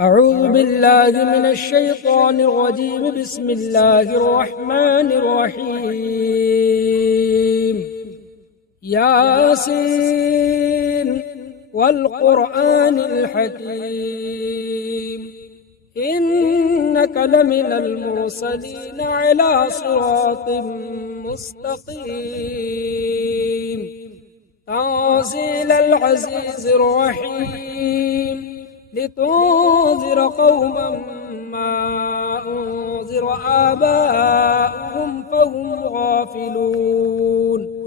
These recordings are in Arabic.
أعوذ بالله من الشيطان الرجيم. بسم الله الرحمن الرحيم. ياسين والقرآن الحكيم إنك لمن المرسلين على صراط مستقيم تنزيل العزيز الرحيم لتنذر قوما ما أنذر آباؤهم فهم غافلون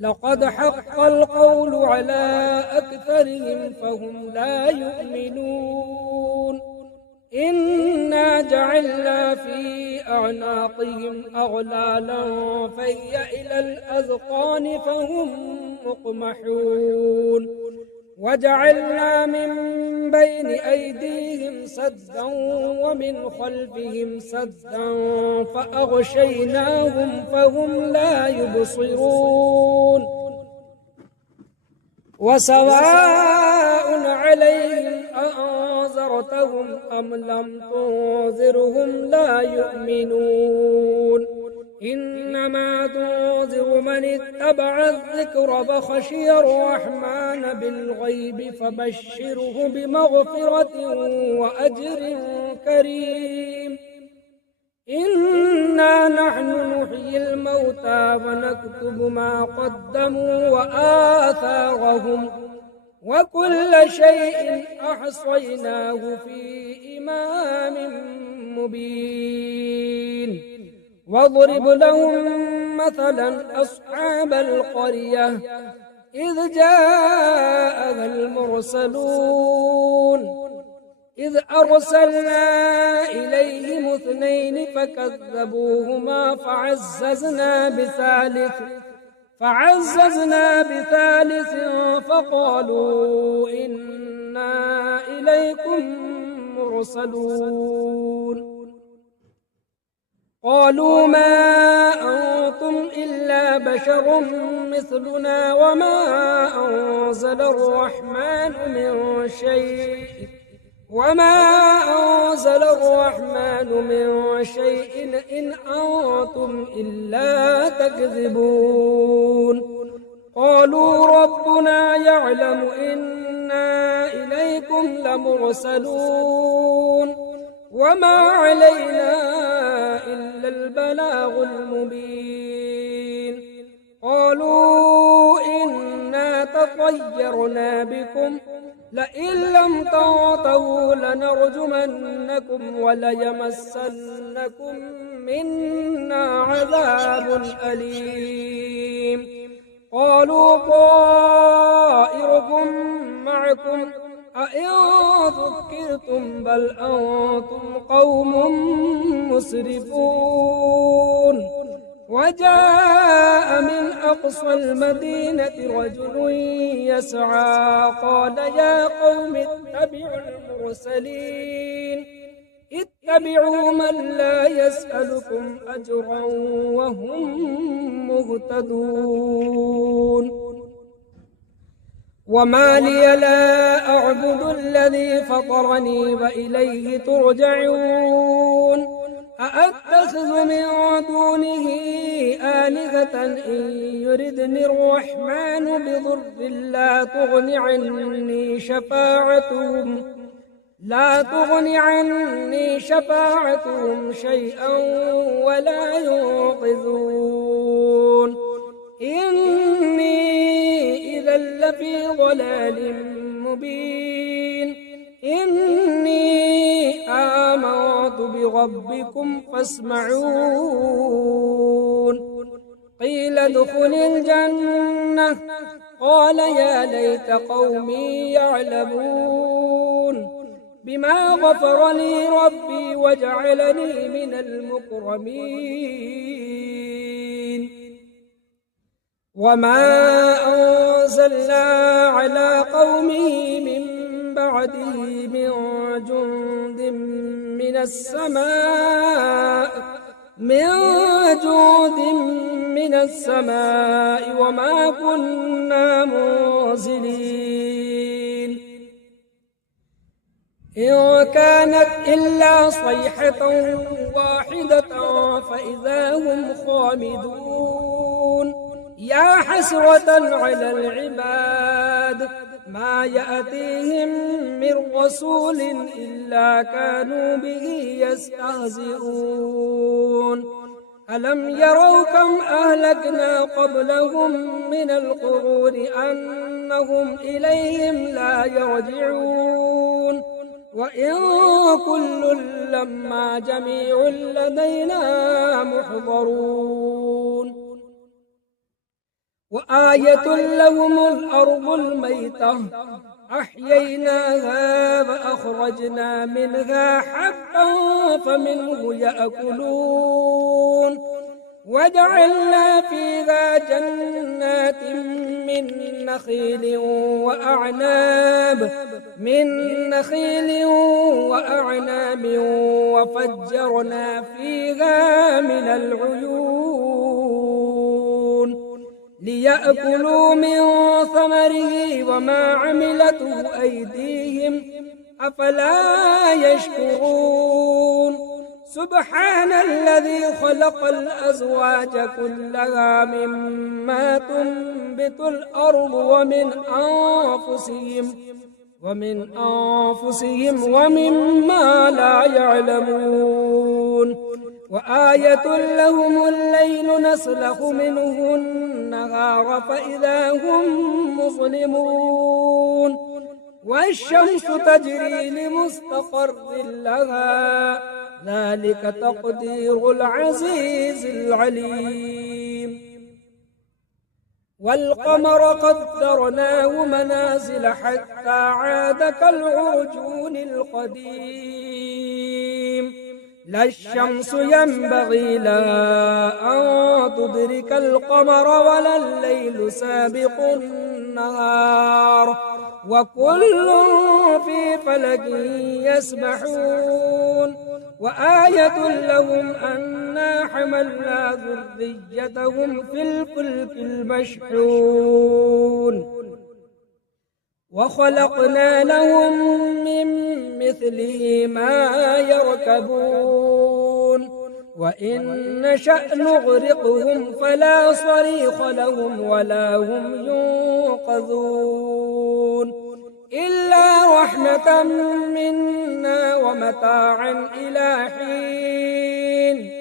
لقد حق القول على أكثرهم فهم لا يؤمنون إنا جعلنا في أعناقهم أغلالا فهي إلى الأذقان فهم مقمحون وجعلنا من بين أيديهم سدا ومن خلفهم سدا فأغشيناهم فهم لا يبصرون وسواء عليهم أأنذرتهم أم لم تنذرهم لا يؤمنون إنما تنذر من اتبع الذكر فخشي الرحمن بالغيب فبشره بمغفرة وأجر كريم إنا نحن نحيي الموتى ونكتب ما قدموا وآثارهم وكل شيء أحصيناه في إمام مبين واضرب لهم مثلا أصحاب القرية إذ جاءها المرسلون إذ أرسلنا إليهم اثنين فكذبوهما فعززنا بثالث فقالوا إنا إليكم مرسلون قالوا ما أنتم إلا بشر مثلنا وما أنزل الرحمن من شيء إن أنتم إلا تكذبون قالوا ربنا يعلم إنا إليكم لمرسلون وما علينا إلا البلاغ المبين قالوا إنا تطيرنا بكم لئن لم تنتهوا لنرجمنكم وليمسنكم منا عذاب أليم قالوا طائركم معكم أئن ذكرتم بل أنتم قوم مسرفون وجاء من أقصى المدينة رجل يسعى قال يا قوم اتبعوا من لا يسألكم أجرا وهم مهتدون وما لي لا أعبد الذي فطرني وإليه ترجعون أأتخذ من دونه آلهة إن يردني الرحمن بضر لا تغن عني شفاعتهم شيئا ولا ينقذون إني إذا لفي ضلال مبين إني آمنت بربكم فاسمعون قيل ادخل الجنة قال يا ليت قومي يعلمون بما غفر لي ربي وجعلني من المكرمين وما أنزلنا على قومه من بعده من جند من السماء وما كنا منزلين إن كانت إلا صيحة واحدة فإذا هم خامدون يا حسرة على العباد ما يأتيهم من رسول إلا كانوا به يستهزئون ألم يروا كم أهلكنا قبلهم من القرون أنهم إليهم لا يرجعون وإن كل لما جميع لدينا محضرون وآية لهم الأرض الميتة أحييناها فأخرجنا منها حبا فمنه يأكلون وجعلنا فيها جنات من نخيل وأعناب وفجرنا فيها من العيون ليأكلوا من ثمره وما عملته أيديهم أفلا يشكرون سبحان الذي خلق الأزواج كلها مما تنبت الأرض ومن أنفسهم ومما لا يعلمون وآية لهم الليل نسلخ منه النهار فإذا هم مظلمون والشمس تجري لمستقر لها ذلك تقدير العزيز العليم والقمر قدرناه منازل حتى عاد كالعرجون القديم لا الشمس ينبغي لها أن تدرك القمر ولا الليل سابق النهار وكل في فلك يسبحون وآية لهم أنا حملنا ذريتهم في الفلك المشحون وخلقنا لهم من مثله ما يركبون وإن نشأ نغرقهم فلا صريخ لهم ولا هم ينقذون إلا رحمة منا ومتاعا إلى حين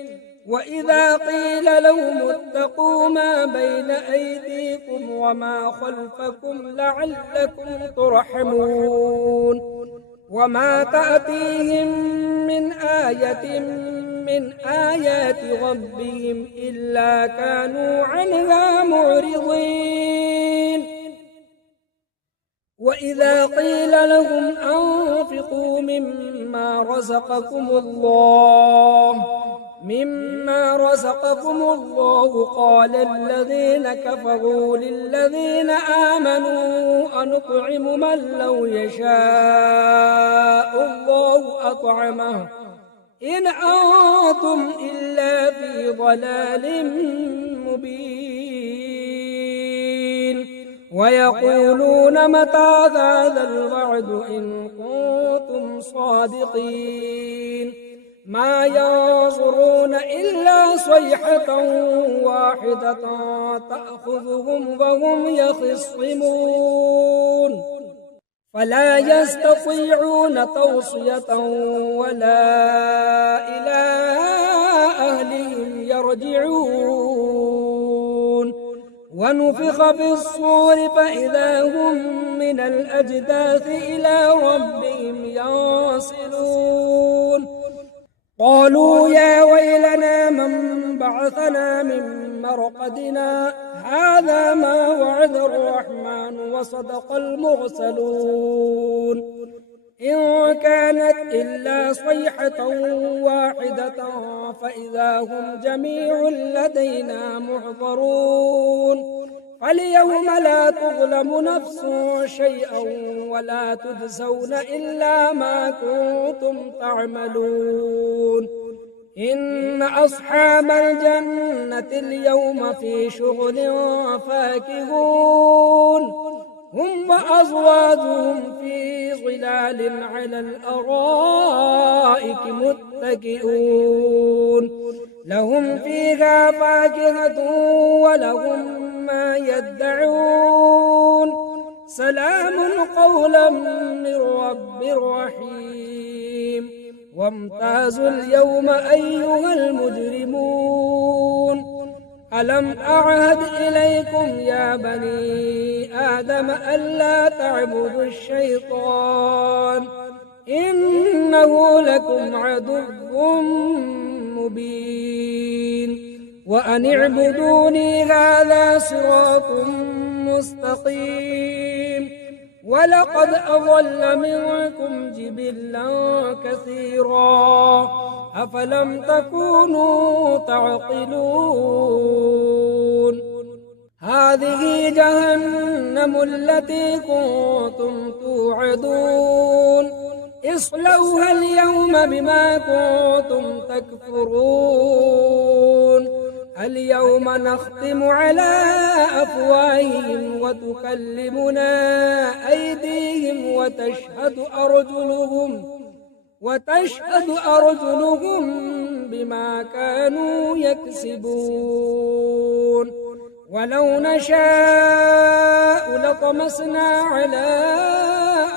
وإذا قيل لهم اتقوا ما بين أيديكم وما خلفكم لعلكم ترحمون وما تأتيهم من آية من آيات ربهم إلا كانوا عنها معرضين وإذا قيل لهم أنفقوا مما رزقكم الله قال الذين كفروا للذين آمنوا أنطعم من لو يشاء الله أطعمه إن أنتم إلا في ضلال مبين ويقولون متى هذا الوعد إن كنتم صادقين ما ينظرون إلا صيحة واحدة تأخذهم وهم يخصمون فلا يستطيعون توصية ولا إلى أهلهم يرجعون ونفخ في الصور فإذا هم من الأجداث إلى ربهم ينسلون قالوا يا ويلنا من بعثنا من مرقدنا هذا ما وعد الرحمن وصدق المرسلون إن كانت إلا صيحة واحدة فإذا هم جميع لدينا محضرون فاليوم لا تظلم نفس شيئا ولا تجزون إلا ما كنتم تعملون إن أصحاب الجنة اليوم في شغل فاكهون هم وأزواجهم في ظلال على الأرائك متكئون لهم فيها فاكهة ولهم ما يدعون سلام قولا من رب رحيم وامتازوا اليوم أيها المجرمون ألم أعهد إليكم يا بني آدم ألا تعبدوا الشيطان إنه لكم عدو مبين وأن اعبدوني هذا صراط مستقيم ولقد أضل منكم جبلا كثيرا أفلم تكونوا تعقلون هذه جهنم التي كنتم توعدون اصلوها اليوم بما كنتم تكفرون اليوم نختم على أفواههم وتكلمنا أيديهم وتشهد أرجلهم بما كانوا يكسبون ولو نشاء لطمسنا على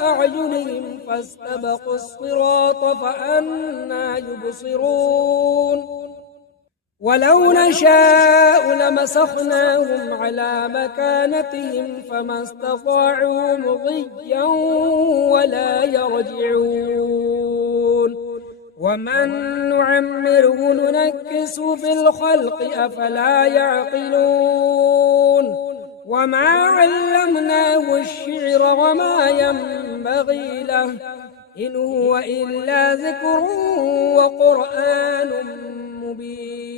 أعينهم فاستبقوا الصراط فأنى يبصرون ولو نشاء لمسخناهم على مكانتهم فما استطاعوا مضيا ولا يرجعون ومن نعمره ننكس في الخلق أفلا يعقلون وما علمناه الشعر وما ينبغي له إن هو إلا ذكر وقرآن مبين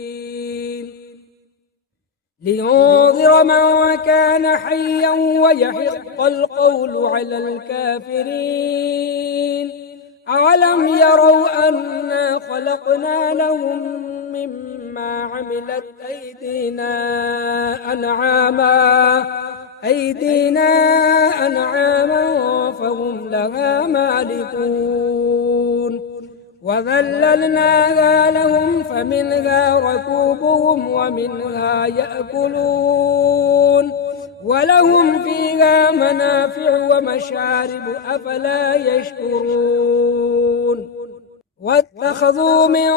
لينذر من كان حيا ويحق القول على الكافرين أولم يروا أنا خلقنا لهم مما عملت أيدينا أنعاما فهم لها مالكون وذللناها لهم فمنها ركوبهم ومنها يأكلون ولهم فيها منافع ومشارب أفلا يشكرون واتخذوا من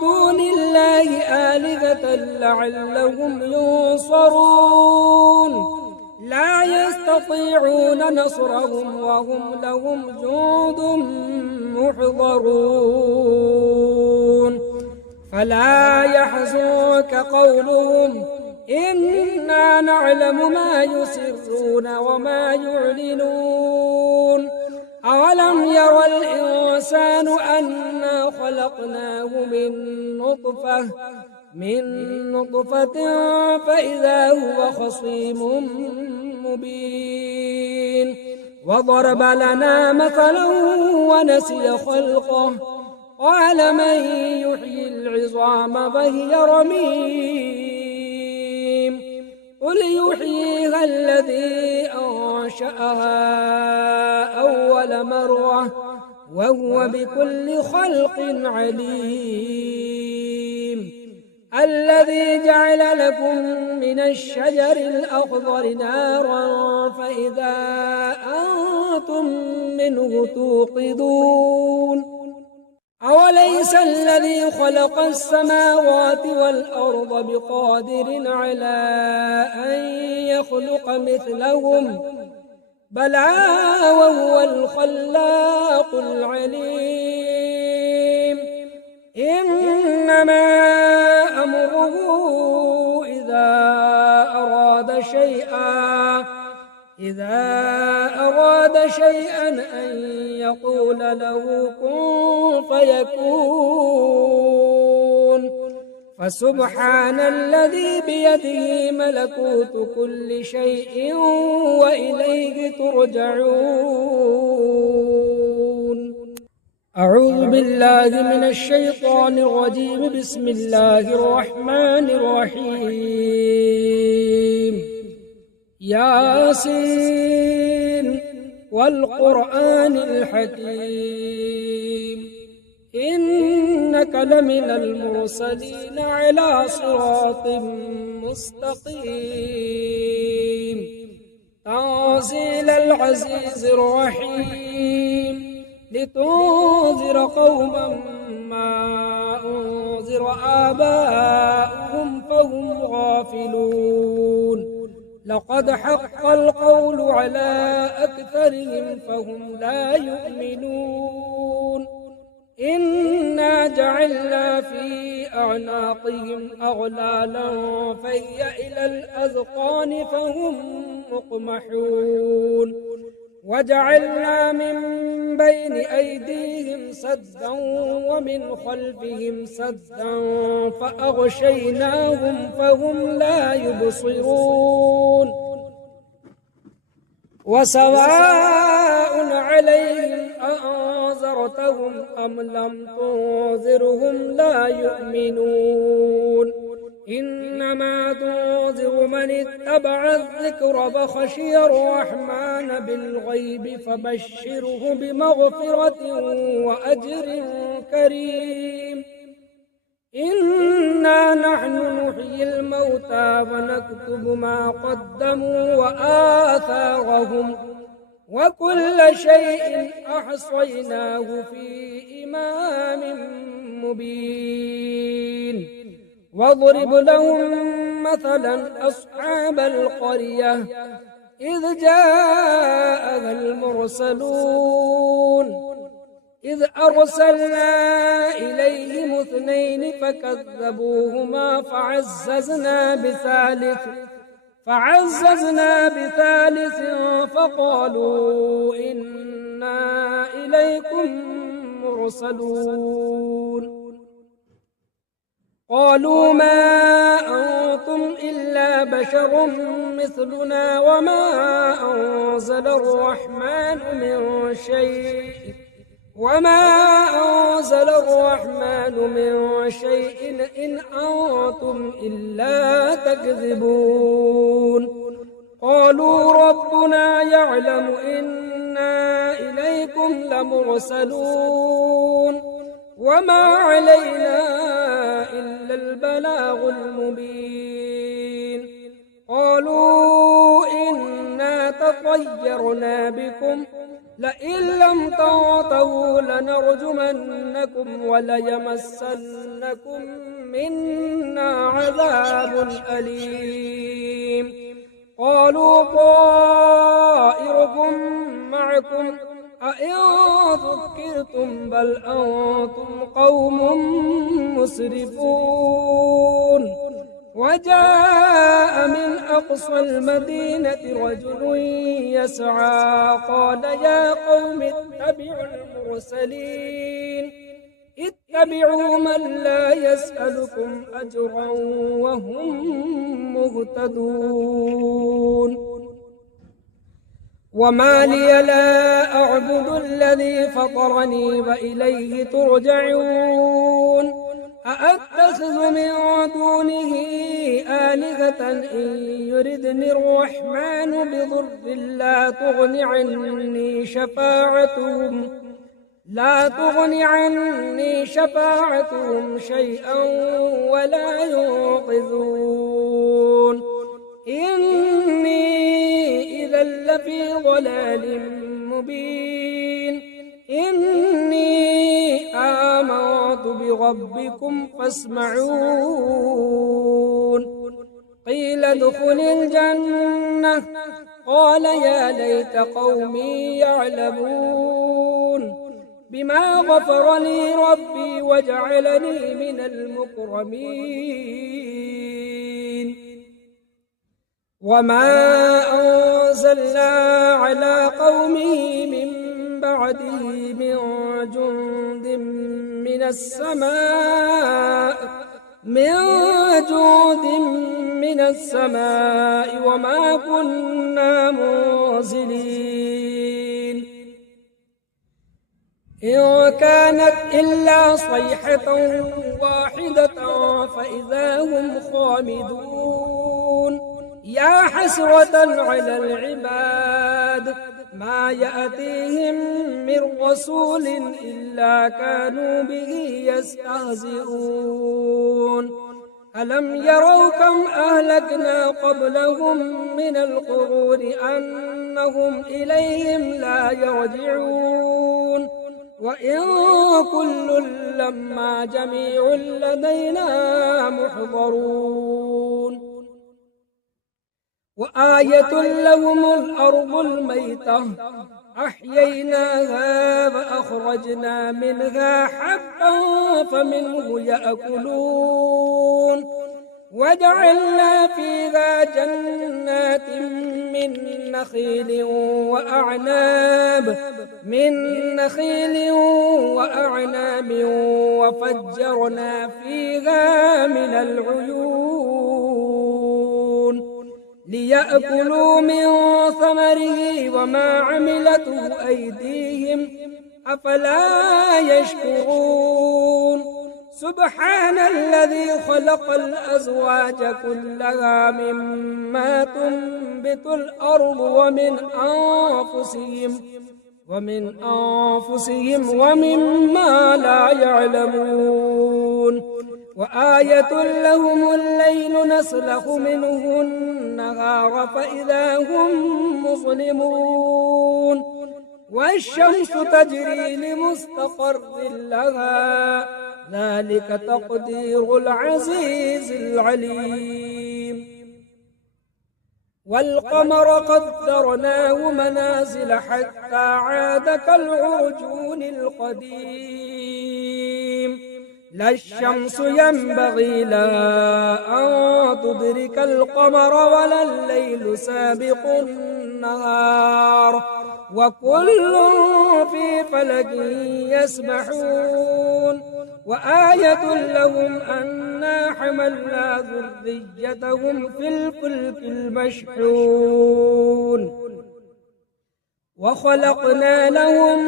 دون الله آلهة لعلهم ينصرون لا يستطيعون نصرهم وهم لهم جند محضرون فلا يحزنك قولهم إنا نعلم ما يسرون وما يعلنون أولم ير الإنسان أنا خلقناه من نطفة فإذا هو خصيم مبين وضرب لنا مثلا ونسي خلقه قال من يحيي العظام فهي رميم قل يحييها الذي أنشأها أول مرة وهو بكل خلق عليم الذي جعل لكم من الشجر الأخضر نارا فإذا أنتم منه توقدون أوليس الذي خلق السماوات والأرض بقادر على أن يخلق مثلهم بلى وهو الخلاق العليم إنما أمره إذا أراد شيئا أن يقول له كن فيكون فسبحان الذي بيده ملكوت كل شيء وإليه ترجعون أعوذ بالله من الشيطان الرجيم بسم الله الرحمن الرحيم ياسين والقرآن الحكيم إنك لمن المرسلين على صراط مستقيم تنزيل العزيز الرحيم لتنذر قوما ما أنذر آباؤهم فهم غافلون لقد حق القول على أكثرهم فهم لا يؤمنون إنا جعلنا في أعناقهم أغلالا فهي إلى الأذقان فهم مقمحون وجعلنا من بين أيديهم سدا ومن خلفهم سدا فأغشيناهم فهم لا يبصرون وسواء عليهم أأنذرتهم أم لم تنذرهم لا يؤمنون إنما تنذر من اتبع الذكر فخشي الرحمن بالغيب فبشره بمغفرة وأجر كريم إنا نحن نحيي الموتى ونكتب ما قدموا وآثارهم وكل شيء أحصيناه في إمام مبين واضرب لهم مثلا أصحاب القرية إذ جاءها المرسلون إذ أرسلنا إليهم 2 فكذبوهما فعززنا بثالث فقالوا إنا إليكم مرسلون قالوا ما أنتم إلا بشر مثلنا وما أنزل الرحمن من شيء إن أنتم إلا تكذبون قالوا ربنا يعلم إنا إليكم لمرسلون وما علينا إلا البلاغ المبين قالوا إنا تطيرنا بكم لئن لم تنتهوا لنرجمنكم وليمسنكم منا عذاب أليم قالوا طائركم معكم أئن ذكرتم بل أنتم قوم مسرفون وجاء من أقصى المدينة رجل يسعى قال يا قوم اتبعوا المرسلين اتبعوا من لا يسألكم أجرا وهم مهتدون وما لي لا أعبد الذي فطرني وإليه ترجعون أأتخذ من دونه آلهة إن يردني الرحمن بضر لا تغن عني شفاعتهم شيئا ولا ينقذون إني إذا لفي ضلال مبين إني آمنت بربكم فاسمعون قيل ادخل الجنة قال يا ليت قومي يعلمون بما غفر لي ربي وجعلني من المكرمين وما أنزلنا على قومه من بعده من جند من السماء وما كنا منزلين إن كانت إلا صيحة واحدة فإذا هم خامدون يا حسرة على العباد ما يأتيهم من رسول إلا كانوا به يستهزئون ألم يروا كم أهلكنا قبلهم من القرون أنهم إليهم لا يرجعون وإن كل لما جميع لدينا محضرون وآية لهم الأرض الميتة أحييناها فأخرجنا منها حبا فمنه يأكلون وجعلنا فيها جنات من نخيل وأعناب وفجرنا فيها من العيون ليأكلوا من ثمره وما عملته أيديهم أفلا يشكرون سبحان الذي خلق الأزواج كلها مما تنبت الأرض ومن أنفسهم ومما لا يعلمون وآية لهم الليل نسلخ منه النهار فإذا هم مظلمون والشمس تجري لمستقر لها ذلك تقدير العزيز العليم والقمر قدرناه منازل حتى عاد كالعرجون القديم لا الشمس ينبغي لها أن تدرك القمر ولا الليل سابق النهار وكل في فلك يسبحون وآية لهم أنا حملنا ذريتهم في الفلك المشحون وخلقنا لهم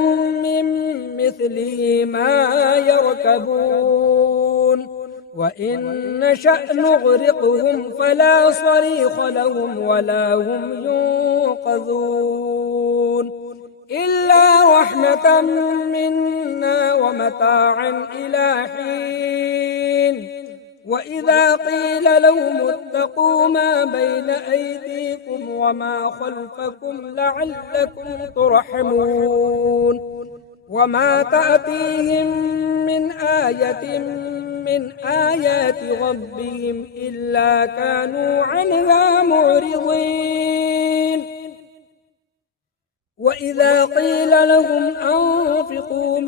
من مثله ما يركبون وإن نشأ نغرقهم فلا صريخ لهم ولا هم ينقذون إلا رحمة منا ومتاعا إلى حين وإذا قيل لهم اتقوا ما بين أيديكم وما خلفكم لعلكم ترحمون وما تأتيهم من آية من آيات ربهم إلا كانوا عنها معرضين وإذا قيل لهم أنفقوا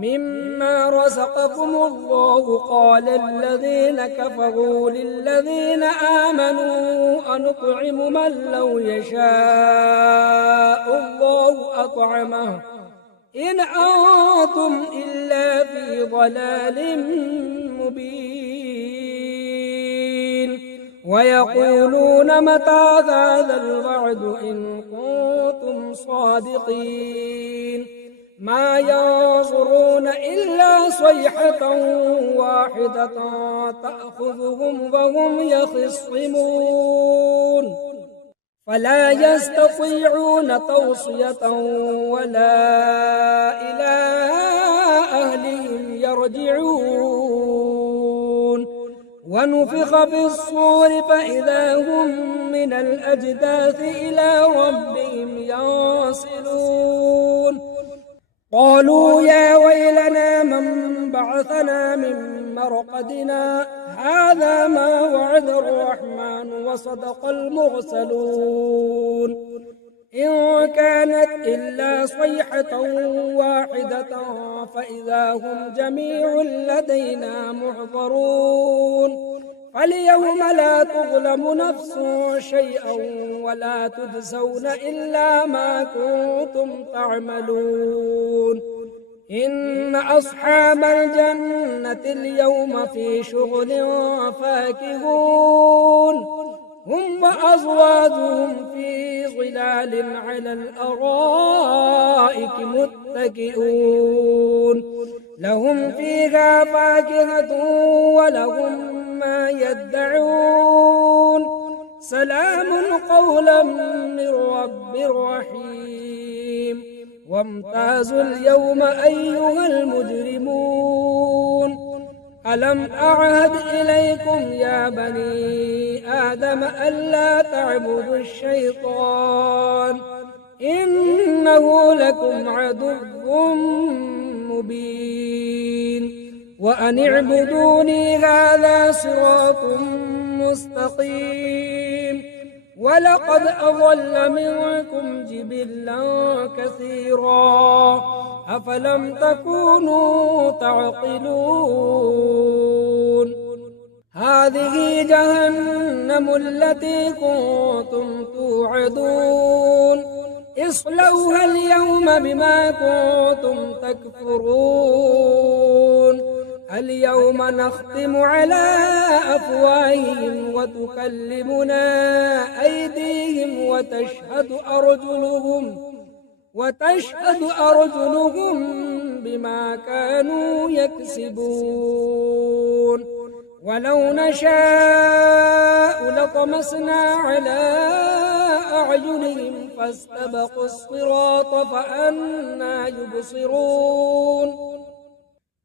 مما رزقكم الله قال الذين كفروا للذين آمنوا أنطعم من لو يشاء الله أطعمه إن أنتم إلا في ضلال مبين ويقولون متى هذا الوعد إن كنتم صادقين ما ينظرون إلا صيحة واحدة تأخذهم وهم يخصمون فلا يستطيعون توصية ولا إلى أهلهم يرجعون ونفخ في الصور فإذا هم من الأجداث إلى ربهم ينسلون قالوا يا ويلنا من بعثنا من مرقدنا هذا ما وعد الرحمن وصدق المرسلون إن كانت إلا صيحة واحدة فإذا هم جميع لدينا محضرون فاليوم لا تظلم نفس شيئا ولا تجزون إلا ما كنتم تعملون إن أصحاب الجنة اليوم في شغل فاكهون هم وأزواجهم في ظلال على الأرائك متكئون لهم فيها فاكهة ولهم ما يدعون سلام قولا من رب رحيم وامتازوا اليوم أيها المجرمون ألم أعهد إليكم يا بني آدم ألا تعبدوا الشيطان إنه لكم عدو مبين وأن اعبدوني هذا صراط مستقيم ولقد أضل منكم جبلا كثيرا أفلم تكونوا تعقلون هذه جهنم التي كنتم توعدون اصلوها اليوم بما كنتم تكفرون اليوم نختم على أفواههم وتكلمنا أيديهم وتشهد أرجلهم بما كانوا يكسبون ولو نشاء لطمسنا على أعينهم فاستبقوا الصراط فأنى يبصرون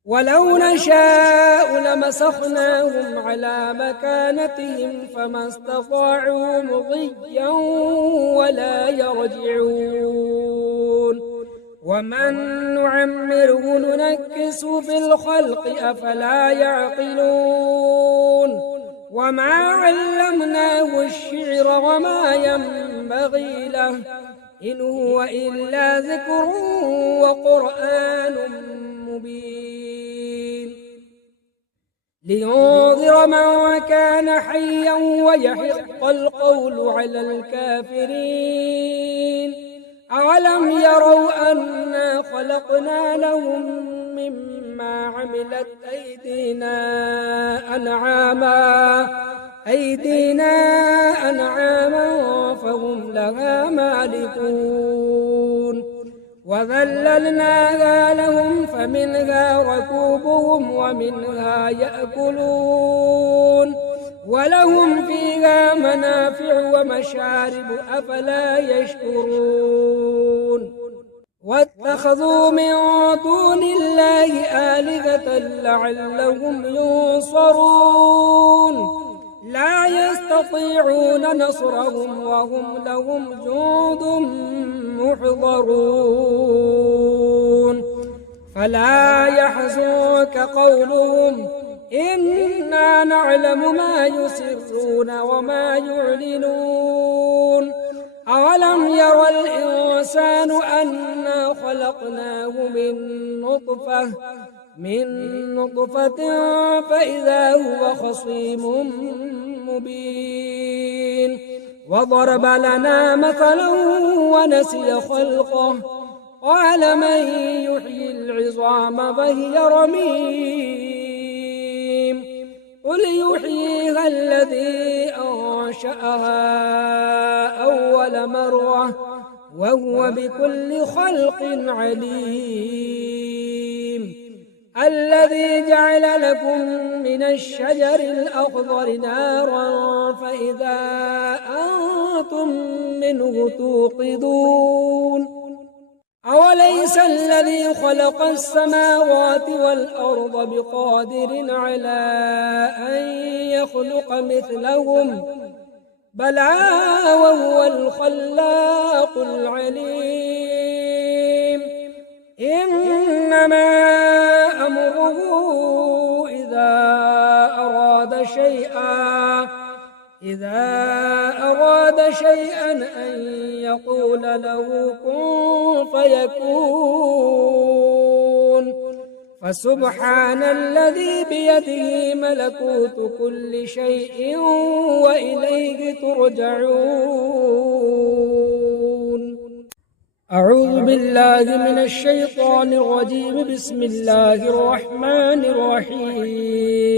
ولو نشاء لمسخناهم على مكانتهم فما استطاعوا مضيا ولا يرجعون ومن نعمره ننكس في الخلق أفلا يعقلون وما علمناه الشعر وما ينبغي له إن هو إلا ذكر وقرآن مبين لينذر من كان حيا ويحق القول على الكافرين أولم يروا أنا خلقنا لهم مما عملت أيدينا أنعاما فهم لها مالكون وذللناها لهم فمنها ركوبهم ومنها يأكلون ولهم فيها منافع ومشارب أفلا يشكرون واتخذوا من دون الله آلهة لعلهم ينصرون لا يستطيعون نصرهم وهم لهم جند محضرون فلا يحزنك قولهم إنا نعلم ما يسرون وما يعلنون أولم ير الإنسان أنا خلقناه من نطفة فإذا هو خصيم مبين وضرب لنا مثلا ونسي خلقه قال من يحيي العظام وهي رميم قل يحييها الذي أنشأها أول مرة وهو بكل خلق عليم الذي جعل لكم من الشجر الأخضر نارا فإذا أنتم منه توقدون أوليس الذي خلق السماوات والأرض بقادر على أن يخلق مثلهم بلى وهو الخلاق العليم إنما أمره إذا أراد شيئا أن يقول له كن فيكون فسبحان الذي بيده ملكوت كل شيء وإليه ترجعون. أعوذ بالله من الشيطان الرجيم. بسم الله الرحمن الرحيم.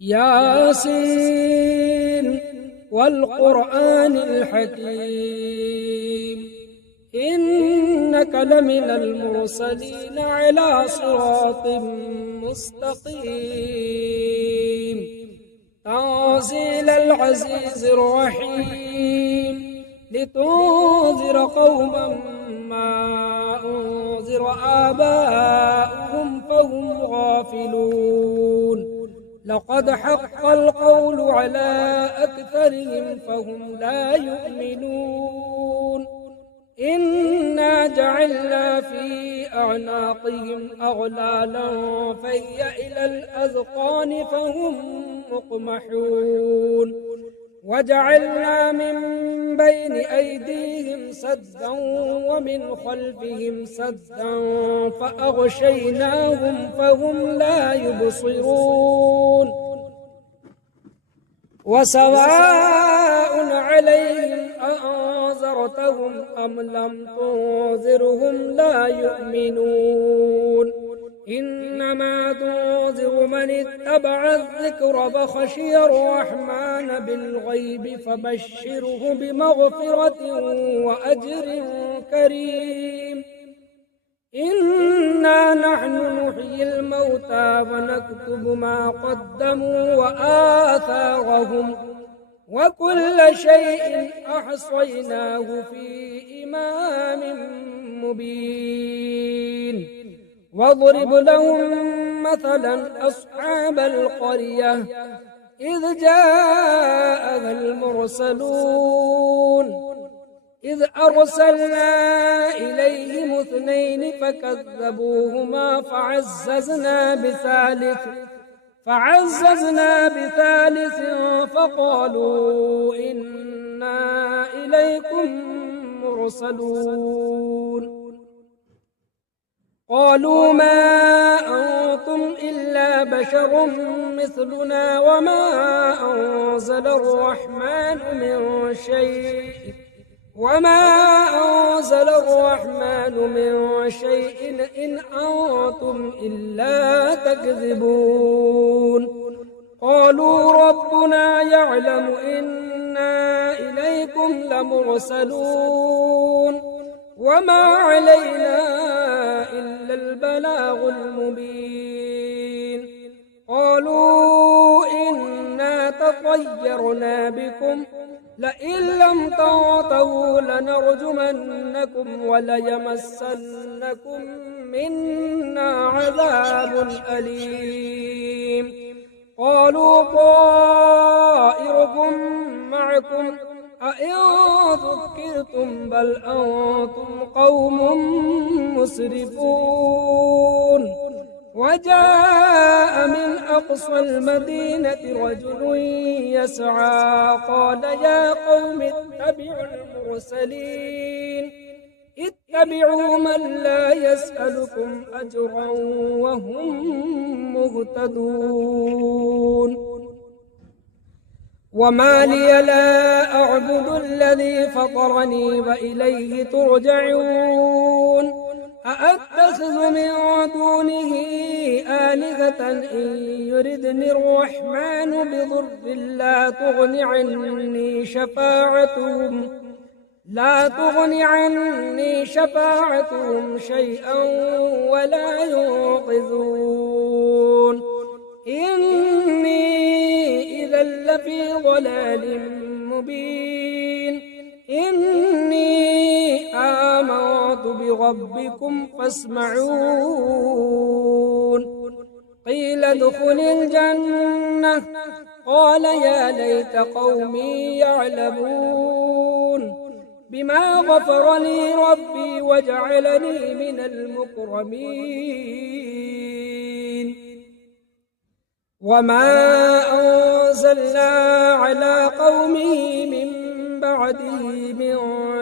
ياسين والقرآن الحكيم إنك لمن المرسلين على صراط مستقيم. تنزيل العزيز الرحيم لتنذر قوما ما أنذر آباؤهم فهم غافلون لقد حق القول على أكثرهم فهم لا يؤمنون إنا جعلنا في أعناقهم أغلالا فهي إلى الأذقان فهم مقمحون وجعلنا من بين أيديهم سدا ومن خلفهم سدا فأغشيناهم فهم لا يبصرون وسواء عليهم أأنذرتهم أم لم تنذرهم لا يؤمنون إنما تنذر من اتبع الذكر فخشي الرحمن بالغيب فبشره بمغفرة وأجر كريم إنا نحن نحيي الموتى ونكتب ما قدموا وآثارهم وكل شيء أحصيناه في إمام مبين واضرب لهم مثلا أصحاب القرية إذ جاءها المرسلون إذ أرسلنا إليهم 2 فكذبوهما فعززنا بثالث فقالوا إنا إليكم مرسلون قالوا ما أنتم إلا بشر مثلنا وما أنزل الرحمن من شيء إن أنتم إلا تكذبون قالوا ربنا يعلم إنا إليكم لمرسلون وما علينا إلا البلاغ المبين قالوا إنا تطيرنا بكم لئن لم تنتهوا لنرجمنكم وليمسنكم منا عذاب أليم قالوا طائركم معكم أئن ذكرتم بل أنتم قوم مسرفون وجاء من أقصى المدينة رجل يسعى قال يا قوم اتبعوا المرسلين اتبعوا من لا يسألكم أجرا وهم مهتدون وما لي لا أعبد الذي فطرني وإليه ترجعون أأتخذ من دونه آلهة إن يردني الرحمن بضر لا تغن عني شفاعتهم شيئا ولا ينقذون إني إذا لفي ضلال مبين إني آمنت بربكم فاسمعون قيل ادخل الجنة قال يا ليت قومي يعلمون بما غفر لي ربي وجعلني من المكرمين وما أنزلنا على قومه من بعده من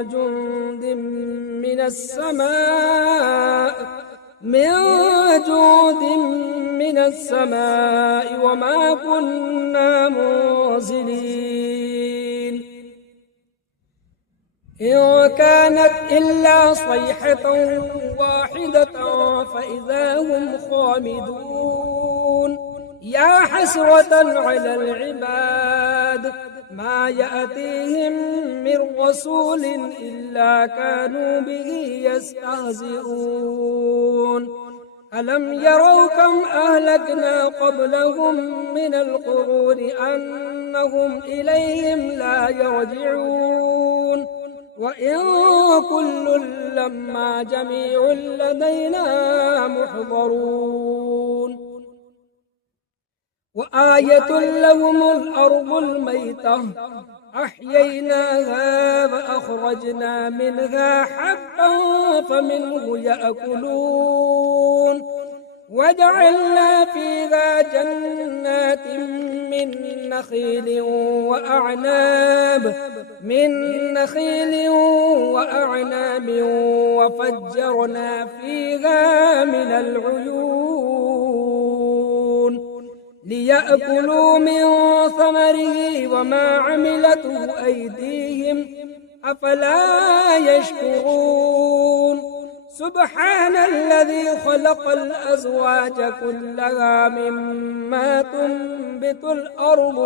جند من السماء وما كنا منزلين إن كانت إلا صيحة واحدة فإذا هم خامدون يا حسرة على العباد ما يأتيهم من رسول إلا كانوا به يستهزئون ألم يروا كم أهلكنا قبلهم من القرون أنهم إليهم لا يرجعون وإن كل لما جميع لدينا محضرون وآية لهم الأرض الميتة أحييناها فأخرجنا منها حبا فمنه يأكلون وجعلنا فيها جنات من نخيل وأعناب وفجرنا فيها من العيون ليأكلوا من ثمره وما عملته أيديهم أفلا يشكرون سبحان الذي خلق الأزواج كلها مما تنبت الأرض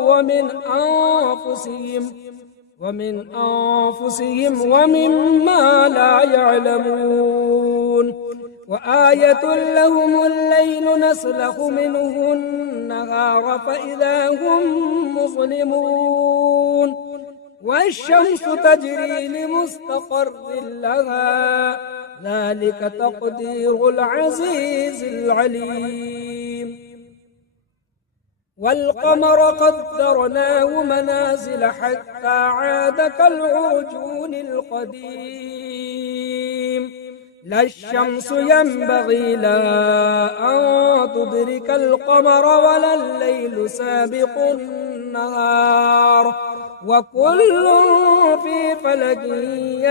ومن أنفسهم ومما لا يعلمون وآية لهم الليل نسلخ منه النهار فإذا هم مظلمون والشمس تجري لمستقر لها ذلك تقدير العزيز العليم والقمر قدرناه منازل حتى عاد كالعرجون القديم لا الشمس ينبغي لها أن تدرك القمر ولا الليل سابق النهار وكل في فلك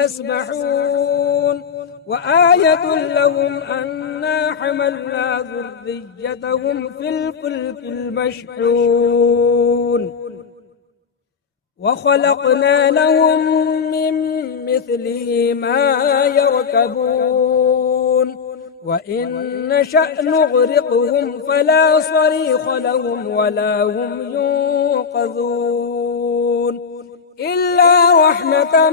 يسبحون وآية لهم أنا حملنا ذريتهم في الفلك المشحون وخلقنا لهم من مثله ما يركبون وإن نشأ نغرقهم فلا صريخ لهم ولا هم ينقذون إلا رحمة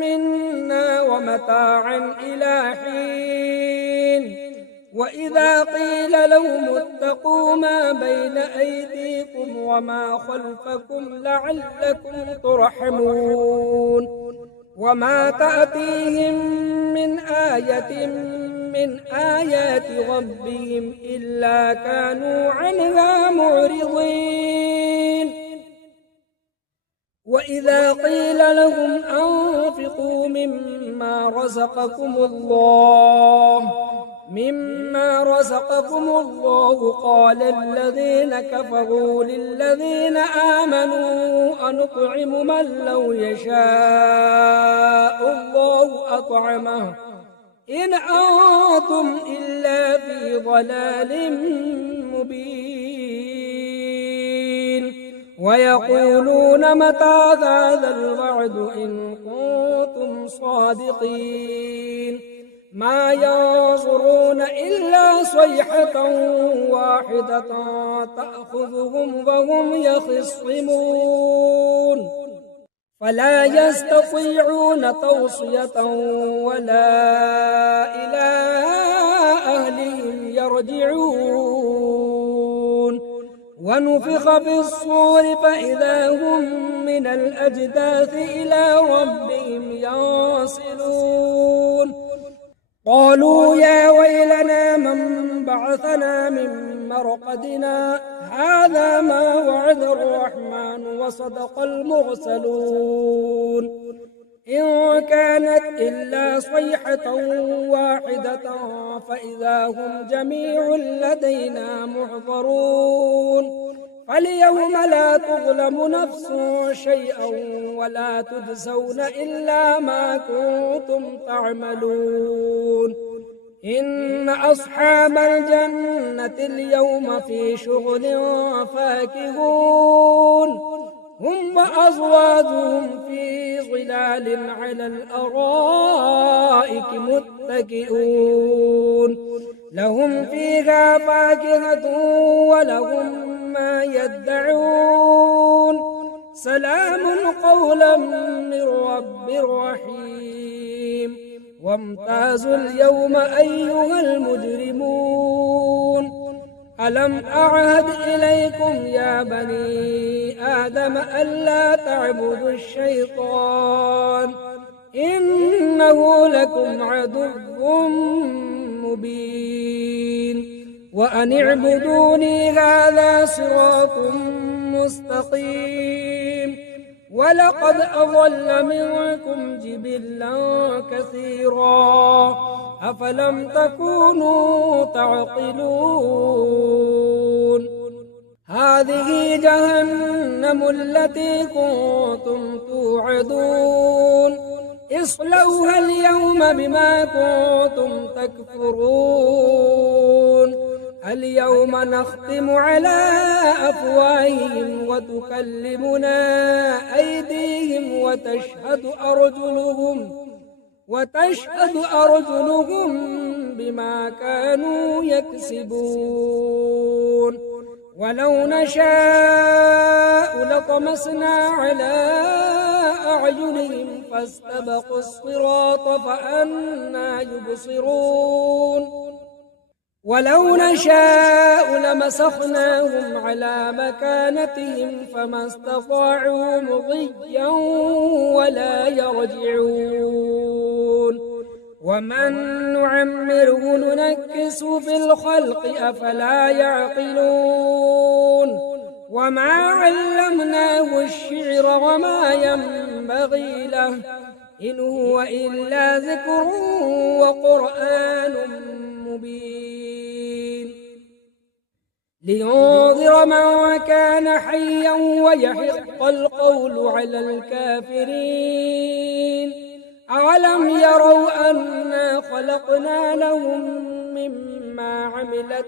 منا ومتاعا إلى حين وإذا قيل لهم اتقوا ما بين أيديكم وما خلفكم لعلكم ترحمون وما تأتيهم من آية من آيات ربهم إلا كانوا عنها معرضين وإذا قيل لهم أنفقوا مما رزقكم الله قال الذين كفروا للذين آمنوا أنطعم من لو يشاء الله أطعمه إن أنتم إلا في ضلال مبين ويقولون متى هذا الوعد إن كنتم صادقين ما ينظرون إلا صيحة واحدة تأخذهم وهم يخصمون فلا يستطيعون توصية ولا إلى أهلهم يرجعون ونفخ في الصور فإذا هم من الأجداث إلى ربهم ينسلون قالوا يا ويلنا من بعثنا من مرقدنا هذا ما وعد الرحمن وصدق المرسلون إن كانت إلا صيحة واحدة فإذا هم جميع لدينا محضرون فاليوم لا تظلم نفس شيئا ولا تجزون إلا ما كنتم تعملون إن أصحاب الجنة اليوم في شغل فاكهون هم وأزواجهم في ظلال على الأرائك متكئون لهم فيها فاكهة ولهم ما يدعون سلام قولا من رب رحيم وامتازوا اليوم أيها المجرمون ألم أعهد إليكم يا بني آدم ألا تعبدوا الشيطان إنه لكم عدو مبين وأن اعبدوني هذا صراط مستقيم ولقد أضل منكم جبلا كثيرا أفلم تكونوا تعقلون هذه جهنم التي كنتم توعدون اصلوها اليوم بما كنتم تكفرون اليوم نختم على أفواههم وتكلمنا أيديهم وتشهد أرجلهم بما كانوا يكسبون ولو نشاء لطمسنا على أعينهم فاستبقوا الصراط فأنى يبصرون ولو نشاء لمسخناهم على مكانتهم فما استطاعوا مضيا ولا يرجعون ومن نعمره ننكسه في الخلق أفلا يعقلون وما علمناه الشعر وما ينبغي له إن هو إلا ذكر وقرآن مبين لينذر من كان حيا ويحق القول على الكافرين أولم يروا أنا خلقنا لهم مما عملت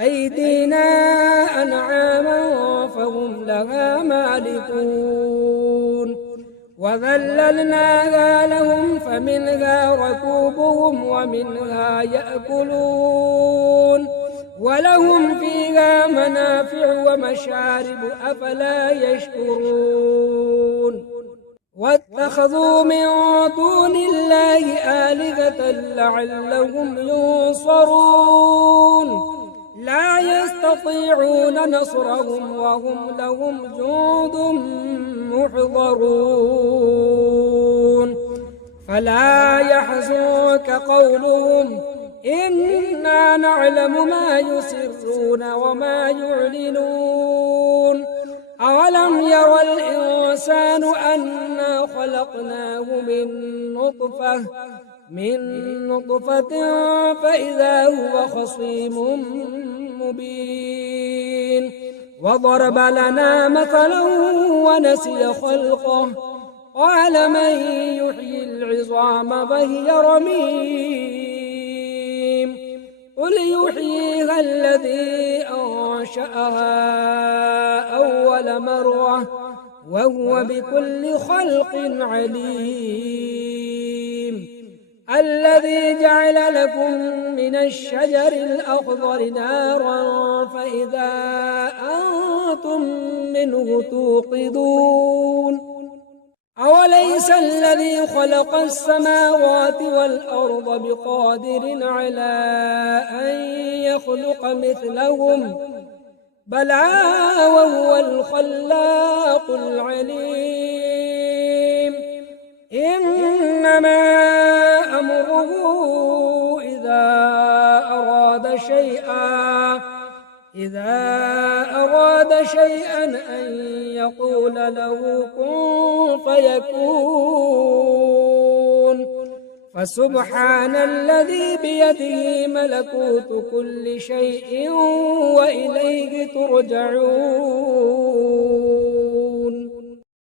أيدينا أنعاما فهم لها مالكون وذللناها لهم فمنها ركوبهم ومنها يأكلون ولهم فيها منافع ومشارب أفلا يشكرون واتخذوا من دون الله آلهة لعلهم ينصرون لا يستطيعون نصرهم وهم لهم جند محضرون فلا يحزنك قولهم إنا نعلم ما يسرون وما يعلنون أولم يرى الإنسان أنا خلقناه من نطفة فإذا هو خصيم مبين وضرب لنا مثلا ونسي خلقه قال من يحيي العظام وهي رميم قل يحييها الذي أنشأها أول مرة وهو بكل خلق عليم الذي جعل لكم من الشجر الأخضر نارا فإذا أنتم منه توقدون أوليس الذي خلق السماوات والأرض بقادر على أن يخلق مثلهم بلى وهو الخلاق العليم إنما أمره إذا أراد شيئا أن يقول له كن فيكون فسبحان الذي بيده ملكوت كل شيء وإليه ترجعون